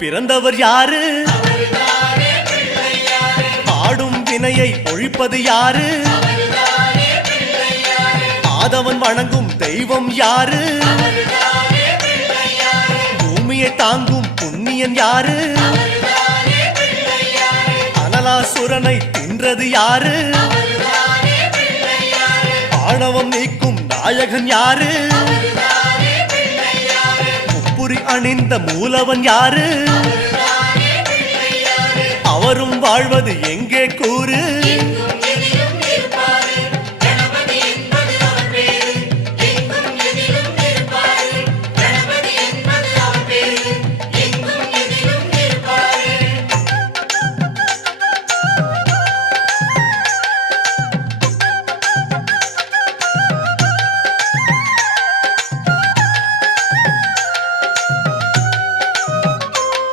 பிறந்தவர் யாரு? ஆடும் வினையை ஒழிப்பது யாரு? ஆதவன் வணங்கும் தெய்வம் யாரு? பூமியை தாங்கும் புண்ணியன் யாரு? அனலாசுரனை தின்றது யாரு? ஆணவம் நீக்கும் நாயகன் யாரு? முப்புரி அணிந்த மூலவன் யாரு? அவரும் வாழ்வது எங்கே கூறு?